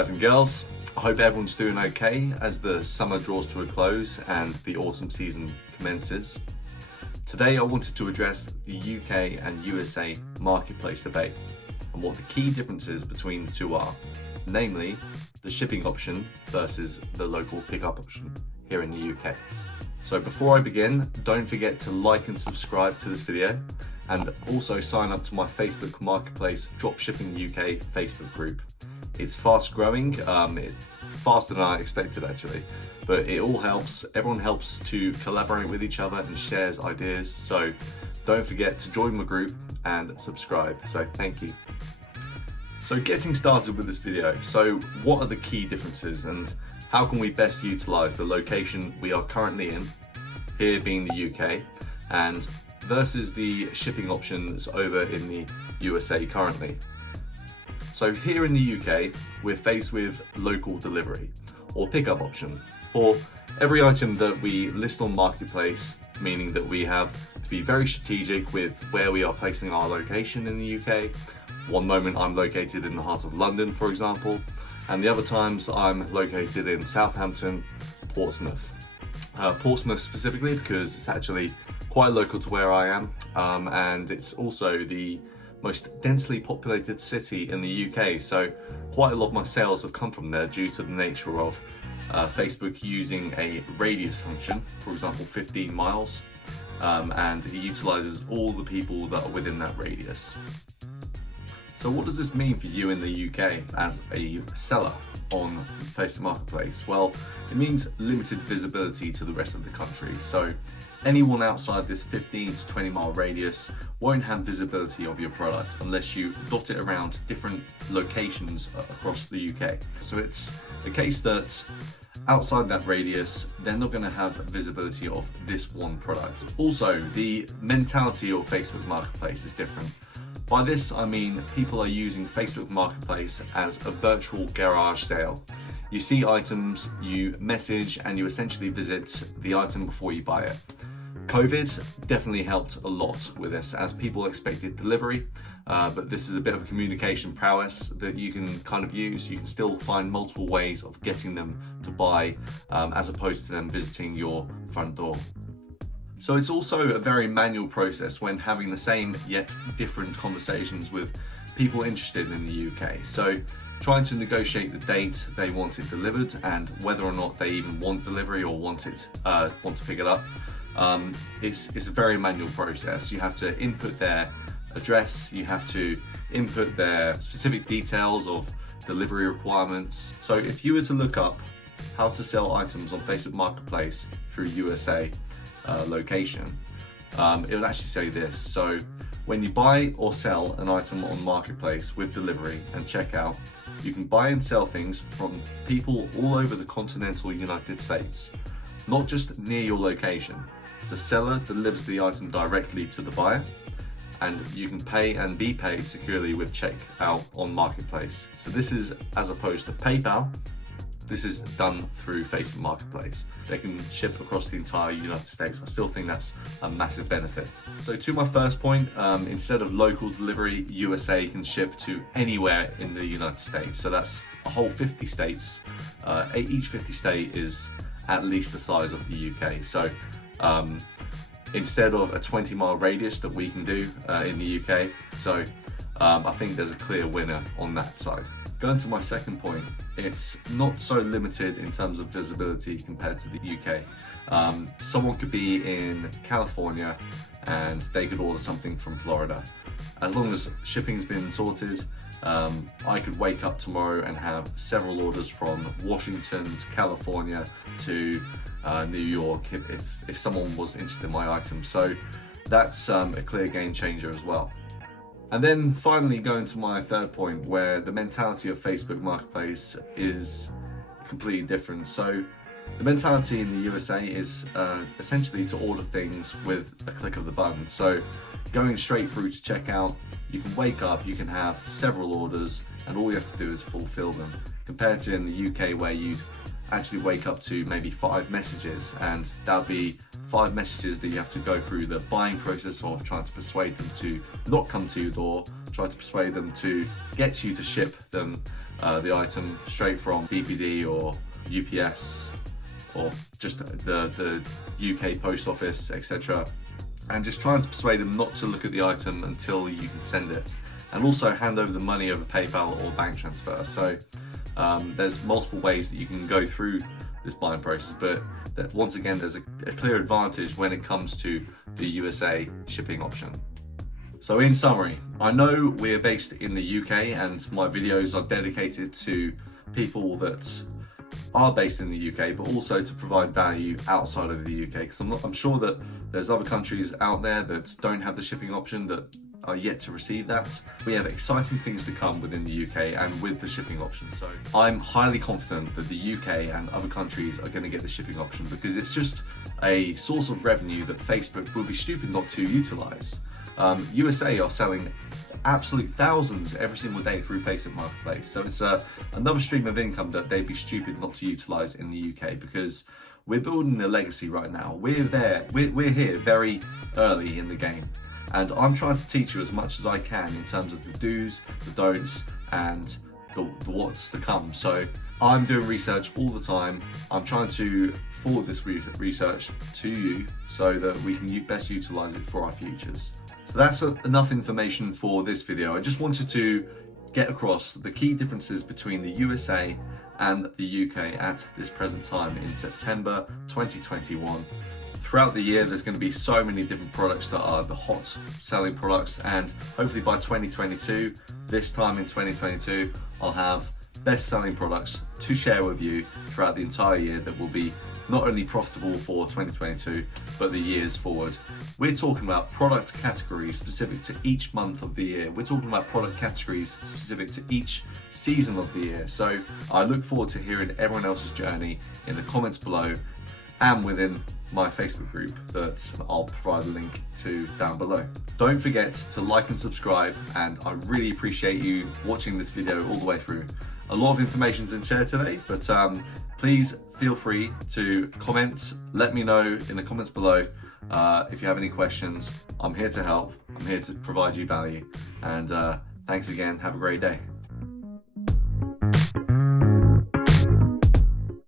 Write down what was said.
guys and girls, I hope everyone's doing okay as the summer draws to a close and the autumn season commences. Today I wanted to address the UK and USA marketplace debate and what the key differences between the two are, namely the shipping option versus the local pickup option here in the UK. So before I begin, don't forget to like and subscribe to this video, and also sign up to my Facebook Marketplace Dropshipping UK Facebook group. It's fast growing, faster than I expected actually, but it all helps. Everyone helps to collaborate with each other and shares ideas. So don't forget to join my group and subscribe. So thank you. So getting started with this video. So what are the key differences and how can we best utilize the location we are currently in, here being the UK, and versus the shipping options over in the USA currently? So here in the UK, we're faced with local delivery or pickup option for every item that we list on Marketplace, meaning that we have to be very strategic with where we are placing our location in the UK. One moment I'm located in the heart of London, for example, and the other times I'm located in Southampton, Portsmouth. Portsmouth specifically because it's actually quite local to where I am, and it's also the most densely populated city in the UK, so quite a lot of my sales have come from there due to the nature of Facebook using a radius function, for example 15 miles, and it utilizes all the people that are within that radius. So what does this mean for you in the UK as a seller on Facebook Marketplace? Well, it means limited visibility to the rest of the country. So anyone outside this 15 to 20 mile radius won't have visibility of your product unless you dot it around different locations across the UK. So it's a case that outside that radius, they're not going to have visibility of this one product. Also, the mentality of Facebook Marketplace is different. By this, I mean people are using Facebook Marketplace as a virtual garage sale. You see items, you message, and you essentially visit the item before you buy it. COVID definitely helped a lot with this as people expected delivery, but this is a bit of a communication prowess that you can kind of use. You can still find multiple ways of getting them to buy as opposed to them visiting your front door. So it's also a very manual process when having the same yet different conversations with people interested in the UK. So trying to negotiate the date they want it delivered and whether or not they even want delivery or want to pick it up. It's a very manual process. You have to input their address, you have to input their specific details of delivery requirements. So if you were to look up how to sell items on Facebook Marketplace through USA location, it would actually say this. So when you buy or sell an item on Marketplace with delivery and checkout, you can buy and sell things from people all over the continental United States, not just near your location. The seller delivers the item directly to the buyer, and you can pay and be paid securely with checkout on Marketplace. So this is as opposed to PayPal. This is done through Facebook Marketplace. They can ship across the entire United States. I still think that's a massive benefit. So to my first point, instead of local delivery, USA can ship to anywhere in the United States. So that's a whole 50 states. Each 50 state is at least the size of the UK. So instead of a 20 mile radius that we can do in the UK. So I think there's a clear winner on that side. Going to my second point, it's not so limited in terms of visibility compared to the UK. Someone could be in California and they could order something from Florida. As long as shipping's been sorted, I could wake up tomorrow and have several orders from Washington to California to New York if someone was interested in my item. So that's a clear game changer as well. And then finally going to my third point, where the mentality of Facebook Marketplace is completely different. So the mentality in the USA is essentially to order things with a click of the button. So going straight through to checkout, you can wake up, you can have several orders, and all you have to do is fulfill them. Compared to in the UK where you actually wake up to maybe 5 messages, and that'll be 5 messages that you have to go through the buying process of trying to persuade them to not come to your door, try to persuade them to get you to ship them the item straight from DPD or UPS or just the UK post office, etc. And just trying to persuade them not to look at the item until you can send it, and also hand over the money over PayPal or bank transfer. So there's multiple ways that you can go through this buying process, but once again, there's a clear advantage when it comes to the USA shipping option. So in summary, I know we're based in the UK and my videos are dedicated to people that are based in the UK, but also to provide value outside of the UK, because I'm sure that there's other countries out there that don't have the shipping option, that are yet to receive that. We have exciting things to come within the UK and with the shipping option. So I'm highly confident that the UK and other countries are going to get the shipping option, because it's just a source of revenue that Facebook will be stupid not to utilize. USA are selling absolute thousands every single day through Facebook Marketplace. So it's another stream of income that they'd be stupid not to utilize in the UK, because we're building a legacy right now. We're here very early in the game. And I'm trying to teach you as much as I can in terms of the do's, the don'ts, and the what's to come. So I'm doing research all the time. I'm trying to forward this research to you so that we can best utilize it for our futures. So that's enough information for this video. I just wanted to get across the key differences between the USA and the UK at this present time in September 2021. Throughout the year, there's going to be so many different products that are the hot selling products, and hopefully by 2022, this time in 2022, I'll have best selling products to share with you throughout the entire year that will be not only profitable for 2022, but the years forward. We're talking about product categories specific to each month of the year. We're talking about product categories specific to each season of the year. So I look forward to hearing everyone else's journey in the comments below and within my Facebook group that I'll provide a link to down below. Don't forget to like and subscribe, and I really appreciate you watching this video all the way through. A lot of information has been shared today, but please feel free to comment. Let me know in the comments below if you have any questions. I'm here to help. I'm here to provide you value. And thanks again. Have a great day.